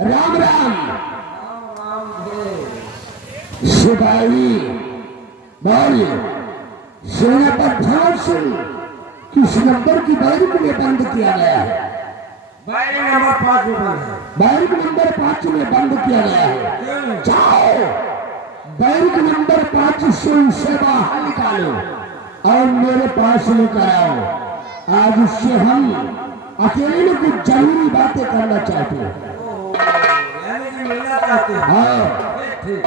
राम राम सिपाही बोल सेनापति भगत सिंह किस नंबर की बैरक में बंद किया गया है? बैरक नंबर 5 में बंद है। बैरक नंबर 5 में बंद किया गया है। जाओ बैरक नंबर 5 से उसे बाहर निकालो और मेरे पास लेकर आओ। आज उससे हम अकेले कुछ जरूरी बातें करना चाहते हैं। यानी कि मिलना चाहते हैं। हाँ ठीक।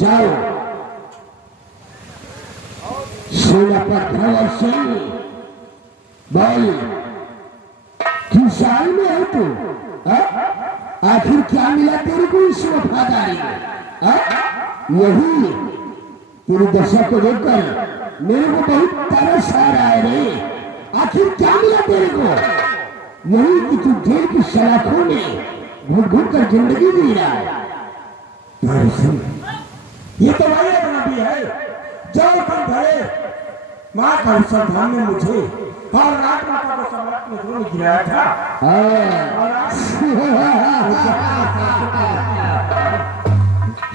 जाओ सेनापति भगत सिंह बोल किस हाल में है तू? आखिर क्या मिला तेरे को इस वफादारी में? यही तेरी दशा को देखकर मेरे को बहुत तरस आ रहा है रे। आखिर क्या मिला तेरे को? यही कि तू जेल की सलाखों में घुट घुट कर जिंदगी जी रहा है। ये तो वही नबी है जो तुम भरे माँ का अनुसंधान में मुझे और रात माता को सम्राट में ध्रुव गिराया था।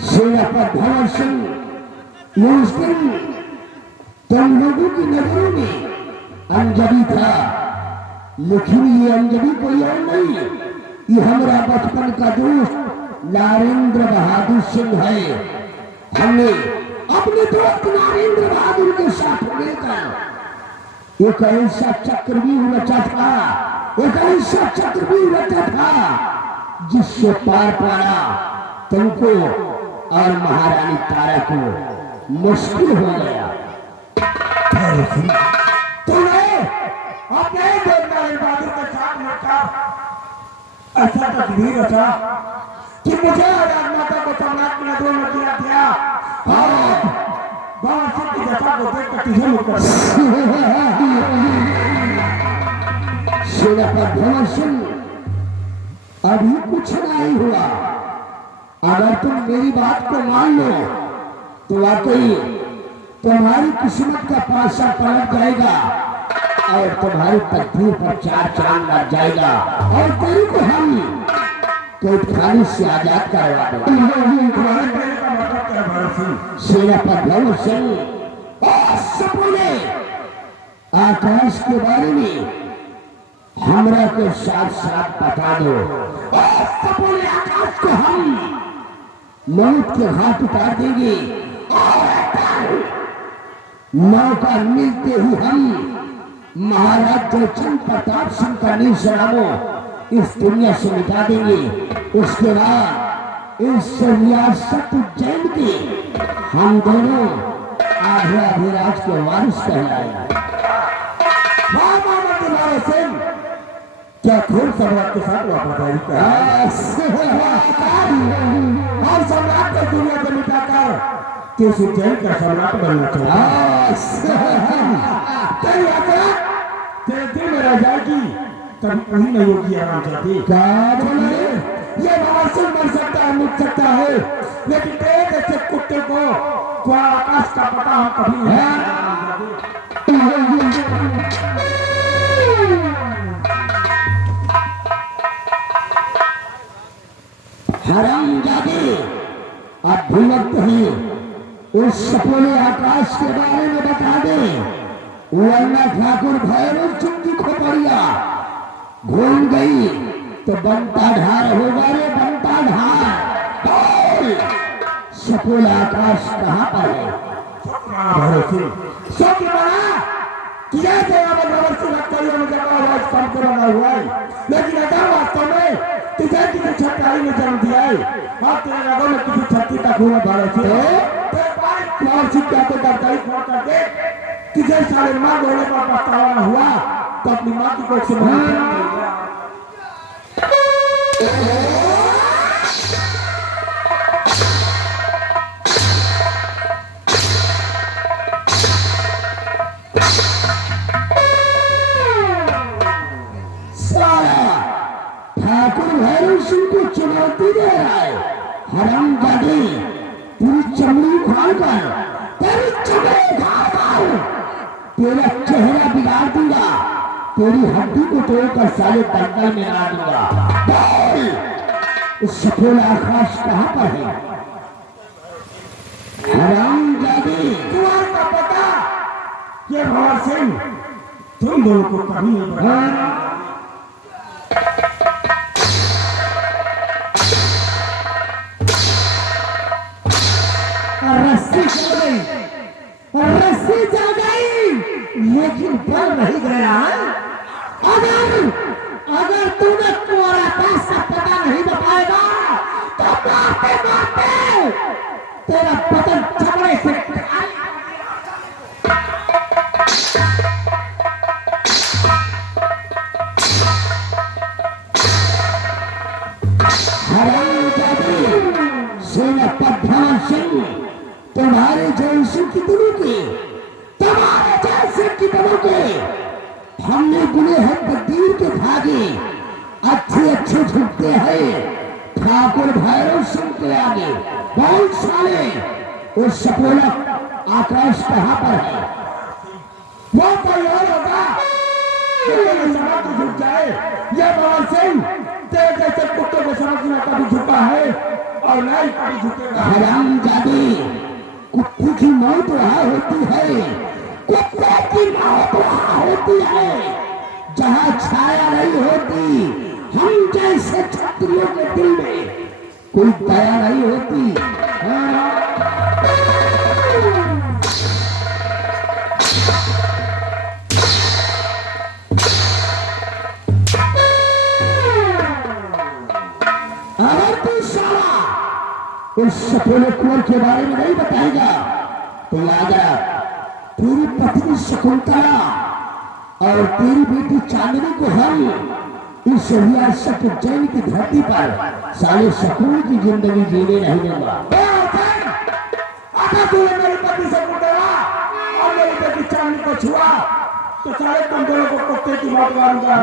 सेनापति भगत सिंह उस दिन तुम लोगों की नजरों में अंजलि था, लेकिन ये अंजलि कोई और नहीं, ये हमारा बचपन का दोस्त नरेंद्र बहादुर सिंह है। हमने अपने दोस्त नरेंद्र बहादुर के साथ मिलकर एक ऐसा चक्रव्यूह रचा था, एक ऐसा चक्रव्यूह रचा था जिससे पार पाना तुमको और महारानी तारा को मुश्किल हो गया। तुम्हें अपने दोस्त नरेंद्र बहादुर के साथ मिलकर ऐसा तकदीर रचा कि मुझे आजाद माता को सम्राट की नजरों में गिरा दिया और बाबा सिंह की दशा को देखकर तुझे मुकर सेनापति भगत सिंह अभी कुछ नहीं हुआ। अगर तुम मेरी बात को मान लो तो वाकई तुम्हारी किस्मत का पासा पलट जाएगा और तुम्हारी तकदीर पर 4 चांद लग जाएगा और तेरे को हम कैदखाने से आजाद करवा देंगे। सेनापति भगत सिंह सपने आकाश के बारे में हमरा को साथ साथ बता दो। सपने आकाश को हम मौत के हाथ उतार देंगे और मौका मिलते ही हम महाराज जयचंद प्रताप सिंह का निशानो इस दुनिया से मिटा देंगे। उसके बाद इस रियासत उज्जैन के हम दोनों आधे आधे राज के वारिस कहलाएंगे। क्या खोल सम्राट के साथ वफादारी और सम्राट को दुनिया से मिटाकर किस उज्जैन का सम्राट बनना चाहिए। तेरे दिल में रह जाएगी कभी कहीं नहीं होगी आराम चाहती। क्या बोले? ये मवासिल मर सकता है, मिट सकता है, लेकिन तेरे जैसे कुत्ते को क्या आकाश का पता हम कभी नहीं। हरामजादे अब भूलत ही उस सपने आकाश के बारे में बता दे, वरना ठाकुर भैरव चुंगी खोपड़िया घूम गई तो बनता ढार होगा रे, बनता ढार। सपोला आकाश कहाँ पर है? लेकिन अगर वास्तव में तुझे किसी छठाई ने जन्म दिया है और तेरे रगों में किसी छत्ती का खून भरा करते तुझे सारे माँ होने पर पछतावा हुआ तो अपनी माँ की कोख से ठाकुर भैरव सिंह को चुनौती दे रहा है। हरामजादे, तेरी चमड़ी उखाड़ कर, तेरी चमड़ी उखाड़ कर तेरा चेहरा बिगाड़ दूंगा, तेरी हड्डी को तोड़कर साले दंगल में ला दूंगा। बोल, सफेद आकाश कहाँ पर है? हरामजादे, तुम्हारे का पता ये भंवर सिंह तुम दोनों को कभी नहीं बताया। रस्सी चल गई, रस्सी चल गई, लेकिन बल नहीं गया। अगर तूने तुम्हारा पैसा पता नहीं बताएगा तो मारते मारते तेरा बदन चमड़े से सेनापति सिंह, तुम्हारे जैसे कितनों के, तुम्हारे जैसे कितनों के हमने बुने हैं तकदीर के भागे, अच्छे अच्छे झुकते हैं ठाकुर भैरव सिंह के आगे। बहुत साले वो सपोलक आकाश कहाँ पर है? वो तैयार होगा झुक जाए। यह भंवर सिंह तेरे जैसे कुत्ते को समझना कभी झुका है और नहीं कभी झुकेगा। हरामजादे, कुत्ते की मौत वहाँ होती है, कुत्ते की मौत वहाँ होती है जहाँ छाया नहीं होती। हम जैसे क्षत्रियों के दिल में कोई दया नहीं होती। अगर तू साला उस सफेद कुंवर के बारे में नहीं बताएगा तो याद रख, तेरी पत्नी शकुंतला और तेरी बेटी चांदनी को हम इस रियासत जैन की धरती पर साले सुकून की जिंदगी जीने नहीं देगा। अगर तूने मेरी पत्नी शकुंतला और मेरी बेटी चांदनी को छुआ तो सारे तुम दोनों को कुत्ते की मौत मारूंगा।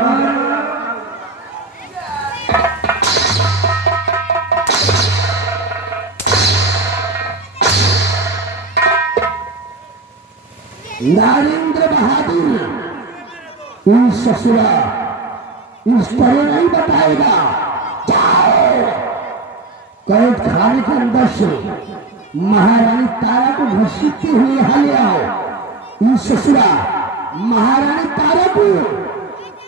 नरेंद्र बहादुर इस ससुरा इस तरह नहीं बताएगा। जाओ, कैद खाने के अंदर से महारानी तारा को घसीटते हुए यहाँ ले आओ। इस ससुरा महारानी तारा को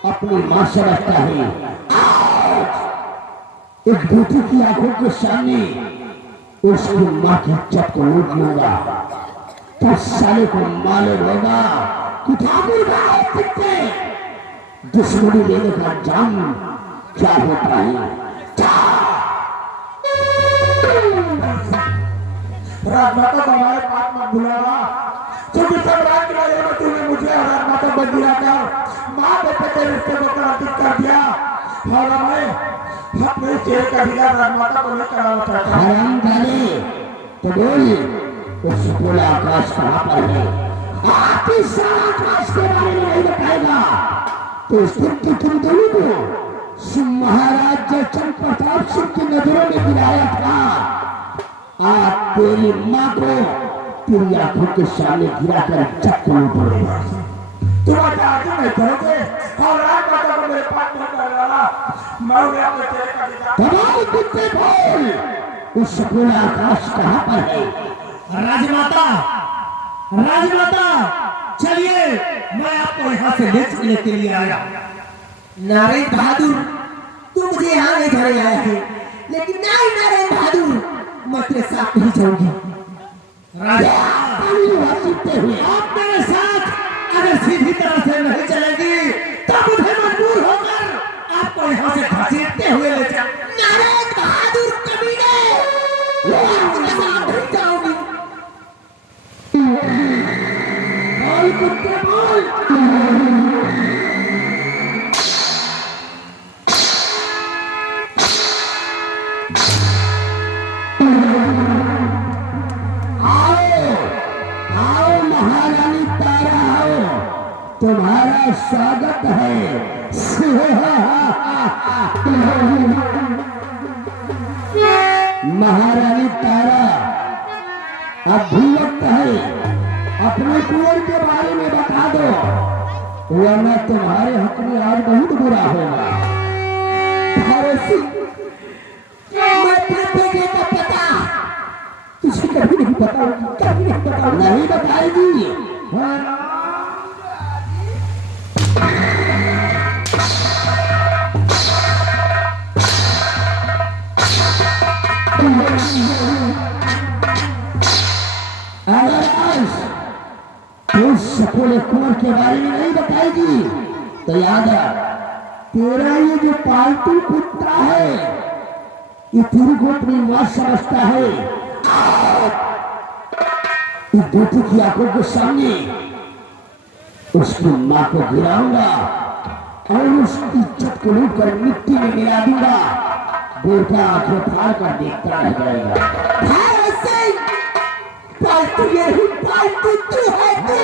अपनी मां समझता है। आज एक बेटी की आंखों के सामने उसकी मां की इज्जत को लूट लूंगा, तब साले को मालूम होगा कि ठाकुर दुश्मनी लेने का अंजाम क्या होता है। राजमाता को हमारे पास मत बुलावा, क्योंकि सम्राट के राजा में तूने मुझे और राजमाता बंदी लाकर माँ बेटे के रिश्ते को क्रांतिक कर दिया और हमें अपने चेहरे का ढीला राजमाता को नहीं कराना चाहता। हरामजादे, तो बोल उस पूरा आकाश कहाँ पर है? आप इस आकाश के बारे में नहीं बताएगा तो इस दिन तुम दोनों को महाराज जयचंद प्रताप सिंह की नजरों में गिराया था। आप तेरी माँ को तेरी आंखों के सामने गिराकर चक्कर उठोगे। तुम आगे नहीं करोगे और राजमाता को मेरे पास नहीं कर रहा। मैं उन्हें अपने चेहरे का ढीला तमाम कुत्ते बोल उस पूरा आकाश कहाँ पर है? राजमाता, राजमाता, चलिए मैं आपको यहाँ से ले चलने के लिए आया। नारायण बहादुर, तू मुझे यहाँ ले जाने आया है, लेकिन नहीं नारायण बहादुर, मैं तेरे साथ नहीं जाऊंगी। राजा, हुए आप मेरे साथ अगर सीधी तरह से नहीं चलेगी तो मुझे मजबूर होकर आपको यहाँ से घसीटते हुए ले जा। नारायण बहादुर कमीने, मैं तेरे साथ नहीं जाऊंगी। बोल कुत्ते बोल। महारानी तारा आओ, तुम्हारा स्वागत है। महारानी तारा अब भी वक्त है, अपने कुंवर के बारे में बता दो, वरना तुम्हारे हक में आज बहुत बुरा होगा। मैं अपने बेटे का पता तुझे कभी नहीं बताऊंगी, कभी नहीं बताऊंगी। नहीं बताएगी। अगर आज तू सफोले कुंवर के बारे में नहीं बताएगी तो याद रख, तेरा ये जो पालतू कुत्ता है ये तेरी को अपनी मां समझता है। इस बेटी की आंखों के सामने उसकी मां को गिराऊंगा और उसकी इज्जत को लूट कर मिट्टी में मिला दूंगा। बेटा आंखें फाड़ कर देखता रह जाएगा। पालतू ये ही पालतू तू है तू।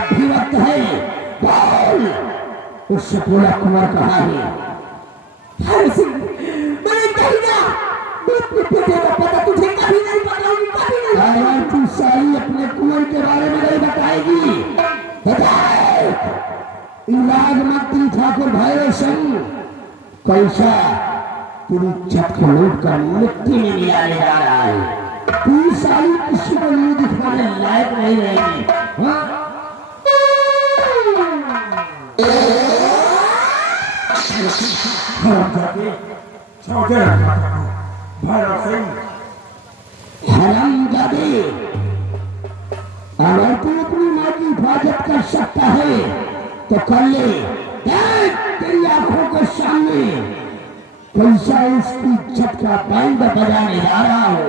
अभी वक्त है, बोल उससे पूरा कुंवर कहा है। मैंने कही ना, मैं अपने बेटे का पता तुझे कभी नहीं बताऊंगी, कभी नहीं। अगर तू सारी अपने कुंवर के बारे में नहीं बताएगी, बताए इलाज मंत्री ठाकुर भैरव सिंह कैसा तेरी इज्जत को लूट कर मिट्टी में मिलाने जा रहा है। तू सारी किसी को मुंह दिखाने लायक नहीं रहेगी। हाँ? हरामजादे, अगर तू अपनी मां की हिफाजत कर सकता है तो कर ले। देख तेरी आंखों के सामने कैसा इसकी इज्जत का बैंड बजाने जा रहा हो।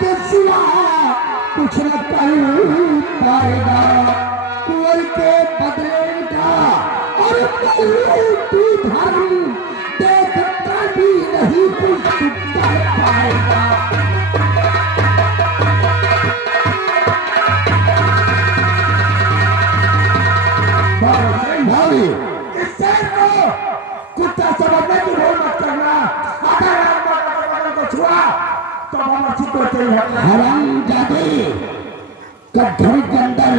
के सिवा कुछ न कर पाएगा। कुंवर के बदले का और तू धर्म देख कर भी नहीं कुछ कर पाएगा। भाई इस शेर को कुत्ता समझने की भूल मत करना। अगर को छुआ तो हरामजादे कटघरे के अंदर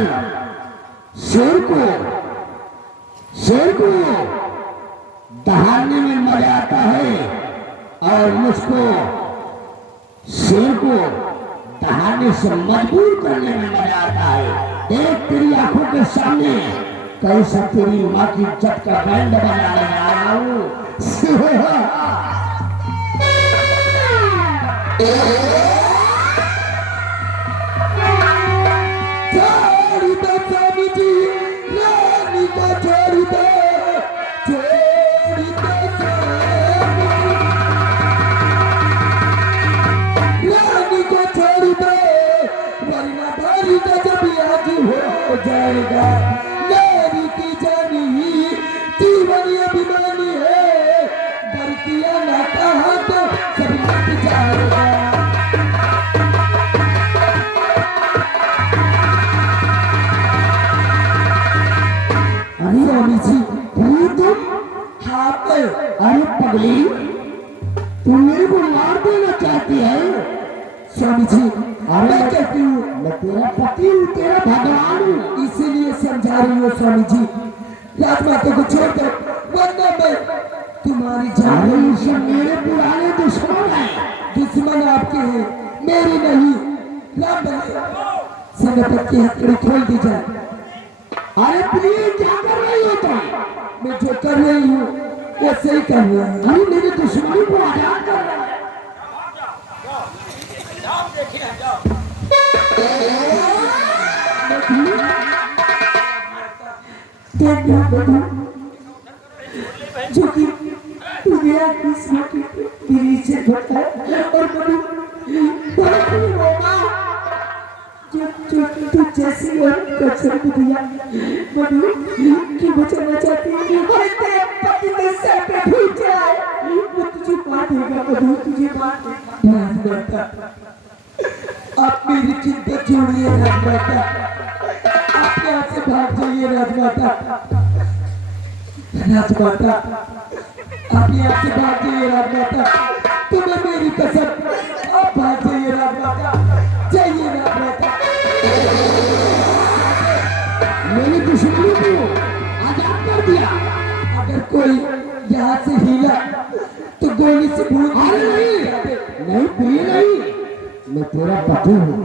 शेर को दहाड़ने में मजा आता है और मुझको शेर को दहाड़ने से मजबूर करने में मजा आता है। देख तेरी आंखों के सामने कैसा तेरी माँ की इज्जत का बैंड बजाने जा रहा हूँ। छोड़ दो स्वामी जी, रानी को छोड़ दो, छोड़ दो स्वामी जी, रानी को छोड़ दो, वरना भारी गजब आज हो जाएगा। नारी की जानी जीवन अभिमानी है, डर किया ना कहा तो सब मत जाएगा। स्वामी जी तुम अरे पगली तुम मेरे को मार देना चाहती है। स्वामी जी अरे मैं कहती हूँ मैं तेरा पति हूँ, तेरा भगवान हूँ, इसीलिए समझा रही हूँ। स्वामी जी राजमाता को छोड़ दो, वरना मैं तुम्हारी जान अरे ये सब मेरे पुराने दुश्मन हैं। दुश्मन आपके हैं, मेरी नहीं। राम बने सेनापति की हथकड़ी खोल दी जाए। अरे प्लीज क्या कर रही हो तुम? मैं जो कर रही हूँ वो सही कर रहा हूँ। अरे मेरे दुश्मनी को आजाद कर रहा है। जो कि दुनिया की स्मृति मेरी से बताया और मनु जो तू जैसी और कसम दिया मनु कि बचाना चाहती है और तेरे पति के सर पे भूल जाए वो तुझे मार देगा मनु, तुझे मार देगा। आप मेरी चिंता छोड़िए राजमाता, आप यहाँ से भाग जाइए राजमाता। राजमाता आप यहाँ से भाग जाइए राजमाता, तुम्हें मेरी कसम, आप भाग जाइए राजमाता, जाइए राजमाता। मेरी दुश्मनी को आजाद कर दिया। अगर कोई यहाँ से हिला तो गोली से भूल। अरे नहीं प्रिय नहीं, मैं तेरा पति हूँ।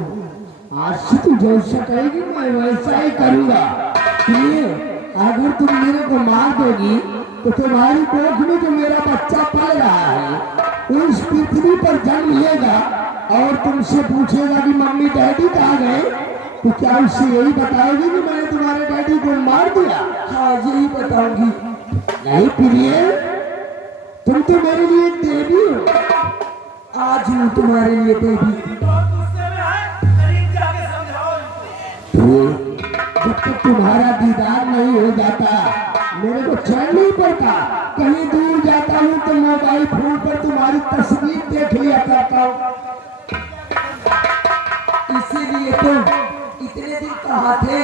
आज से तू जैसा कहेगी मैं वैसा ही करूँगा। प्रिय, अगर तुम मेरे को मार दोगी तो तुम्हारी कोख में जो मेरा बच्चा पल रहा है उस पृथ्वी पर जन्म लेगा और तुमसे पूछेगा कि मम्मी डैडी कहाँ गए, तो क्या उससे यही बताओगी कि मैंने तुम्हारे डैडी को मार दिया? हाँ यही बताऊंगी। नहीं प्रिय, तुम तो मेरे लिए देवी हो। आज हूँ तुम्हारे लिए देवी। जब तक तुम्हारा दीदार नहीं हो जाता मेरे को चैन नहीं पड़ता। कहीं दूर जाता हूँ तो मोबाइल फोन पर तुम्हारी तस्वीर देख लिया करता हूँ। इसीलिए तुम इतने दिन कहाँ थे?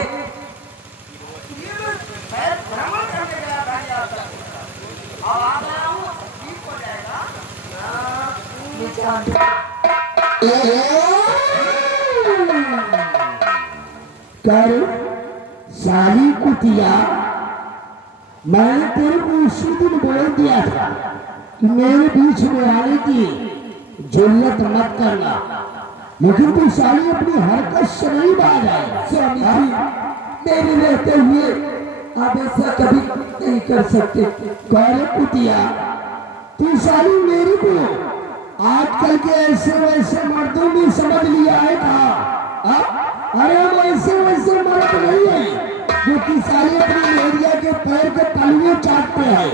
कर सारी कुतिया, मैंने तेरे को उसी दिन बोल दिया था कि मेरे बीच में आने की जरूरत मत करना, लेकिन तू साली अपनी हरकत से नहीं बाज आई। स्वामी जी, मेरे रहते हुए आप ऐसा कभी नहीं कर सकते। कर कुतिया, तू साली मेरे को आजकल के ऐसे वैसे मर्दों में समझ लिया है था। अरे हम ऐसे वैसे मर्द नहीं है जो कि साले अपनी लेडिया के पैर के तलवे चाटते हैं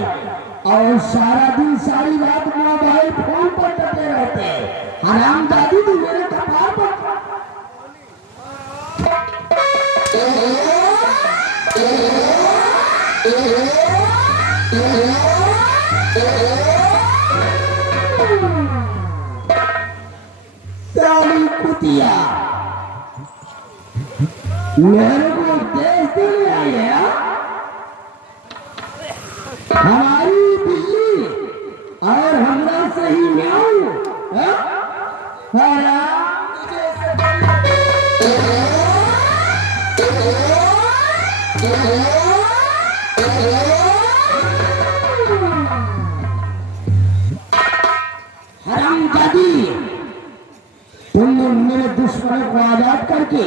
और सारा दिन सारी रात मोबाइल फोन पर डटे रहते हैं। हरामजादी तू मेरे कपार पर। साली कुतिया, मेरे को उपदेश देने आई है। हमारी बिल्ली और हमरा से ही म्याऊं, हाँ? हरामजादी, तुमने मेरे दुश्मनों को आजाद करके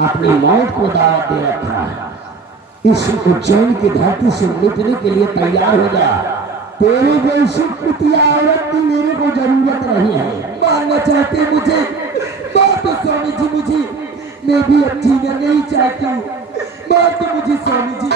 अपनी मौत को दावत दे रखा है। इस उज्जैन की धरती से मिटने के लिए तैयार हो जा। तेरे जैसी कुतिया औरत की मेरे को जरूरत नहीं है। मारना चाहते मुझे, मार दो स्वामी जी मुझे, मैं भी अब जीना नहीं चाहती हूँ। मार दो मुझे स्वामी जी।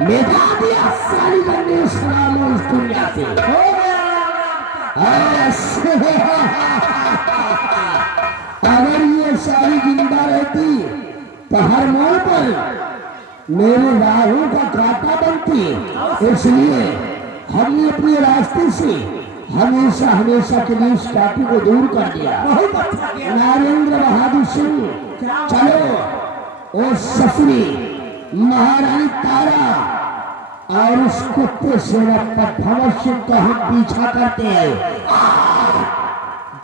मिटा दिया सारी करने इस दुनिया से। हो गया। अगर ये सारी जिंदा रहती तो हर मोड़ पर मेरे राहों का कांटा बनती। इसलिए हमने अपने रास्ते से हमेशा हमेशा के लिए इस कांटे को दूर कर दिया। नरेंद्र बहादुर सिंह, चलो और ससुरी महारानी तारा और उस कुत्ते सेनापति भगत सिंह को हम पीछा करते हैं।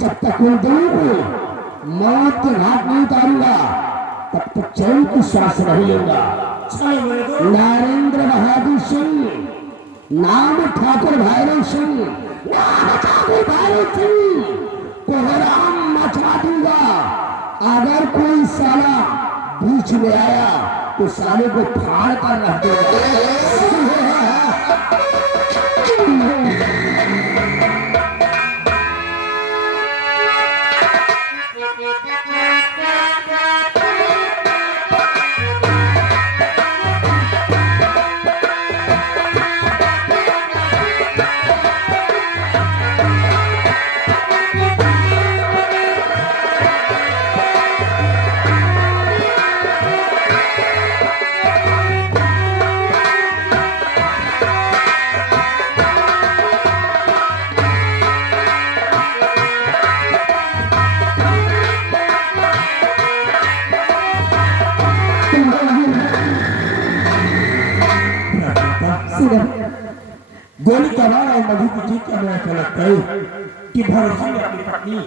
जब तक उन दोनों को मौत के घाट नहीं उतारूंगा तब तक चैन की सांस नहीं लूंगा। नरेंद्र बहादुर सिंह, नाम ठाकुर भैरव सिंह, नाम ठाकुर भैरव सिंह, कोहराम मचा दूंगा। अगर कोई साला बीच में आया तो साले को फाड़ कर रख देगा। गोली का वाला मधु की जीत का मैं लगता है कि भरोसा ने अपनी पत्नी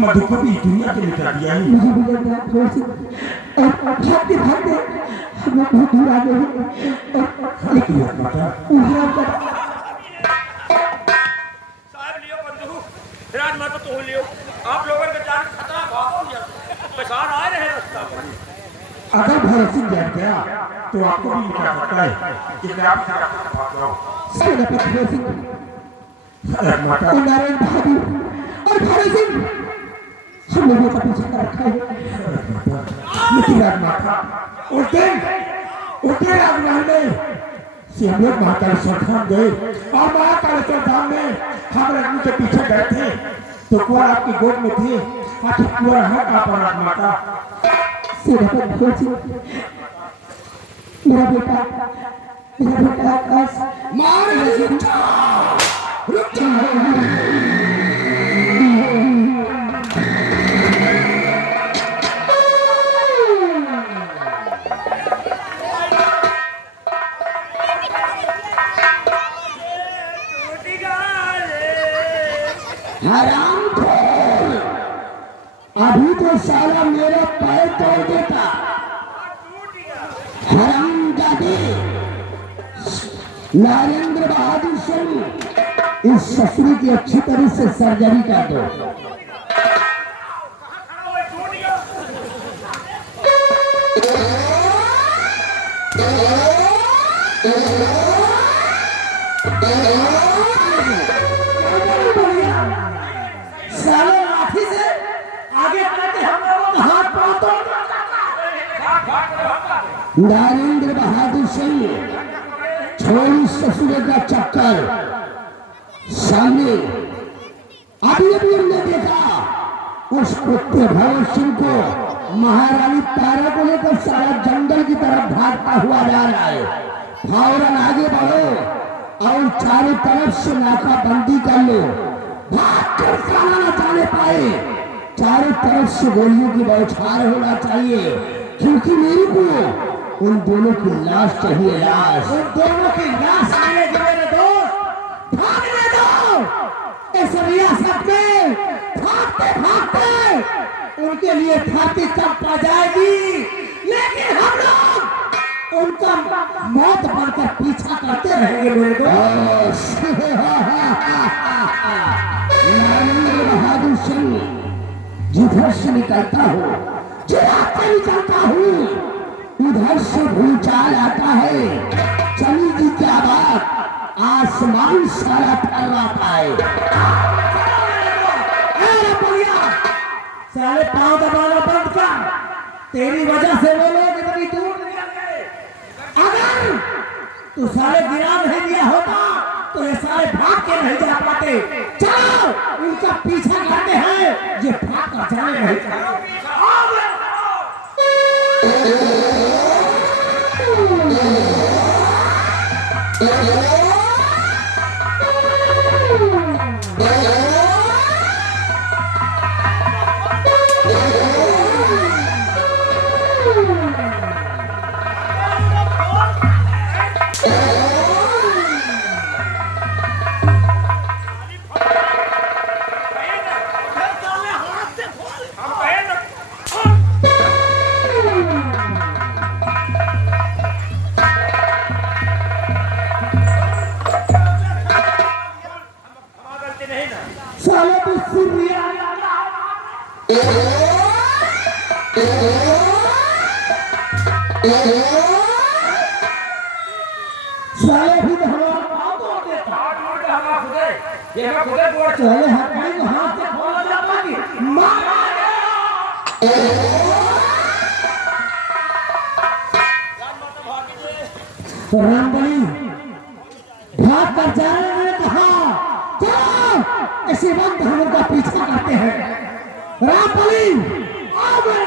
मधु को भी दुनिया के मिटा दिया है। मुझे भी लग रहा है थोड़ी सी और भागते भागते हम लोग बहुत दूर आ गए हैं और लेकिन माता साहब लियो बंधु राजमाता तो लियो आप लोगों के जान खतरा बहुत हो परेशान आ रहे रास्ता पर। अगर भरत सिंह जान गया तो आपको भी मिटा सकता है कि मैं आपसे आपको भाग जाऊं। सेनापति भगत सिंह, माता नारायण बहादुर और भगत सिंह हम लोगों का पीछा कर रखा है। लेकिन राजमाता उस दिन राजमहल में से हम लोग महाकालेश्वर धाम गए और महाकालेश्वर धाम में हम रजनी के पीछे गए थे तो कुंवर आपकी गोद में थे। आखिर कुंवर है कहाँ पर राजमाता? सेनापति भगत सिंह, मेरा बेटा आकाश मार रुक जा, रुक जा। हराम खोर, अभी तो साला मेरा पैर तोड़ देता। हराम जादे नरेंद्र बहादुर सिंह, इस ससुरी की अच्छी तरह से सर्जरी कर दो। साले लाठी से आगे बढ़ते हम लोगों का हाथ पांव तोड़ नरेंद्र बहादुर सिंह, छोड़ी ससुरे का चक्कर। सामने अभी अभी हमने देखा उस कुत्ते भगत सिंह को महारानी तारा को लेकर सारा जंगल की तरफ भागता हुआ जा रहा है। फौरन आगे बढ़ो और चारों तरफ से नाकाबंदी कर लो, भाग कर साला न जाने पाए। चारों तरफ से गोलियों की बौछार होना चाहिए, क्योंकि मेरे को उन दोनों की लाश चाहिए, लाश। उन दोनों की लाश आने के मेरे दोस्त भागने दो। इस रियासत में भागते भागते उनके लिए फांसी कब पा जाएगी, लेकिन हम लोग उनका मौत बनकर पीछा करते रहेंगे मेरे दोस्त। नरेंद्र बहादुर सिंह, जिधर से निकलता हूँ, जिधर से निकलता हूँ, उधर से भूचाल आता है। चली जी क्या बात, आसमान सारा फैलाता है। साले पांव दबाना बंद कर, तेरी वजह से वो लोग इतनी दूर निकल गए। अगर तू साले गिरा नहीं दिया होता तो ये साले भाग के नहीं जा पाते। चलो इनका पीछा करते हैं, ये भाग कर जाने नहीं चाहिए। साले भी तो हमारा पाँव तोड़ देता। हाथ मोड़ के हमारा खुदे, ये हमारा खुदे तोड़ के। चले हटाई को हाथ से खोला जाता कि मारा राजमाता भागी जी। रामबली भाग कर जाने ने कहा चलो इसी वक्त हम उनका पीछा करते हैं। रामबली आओ मेरे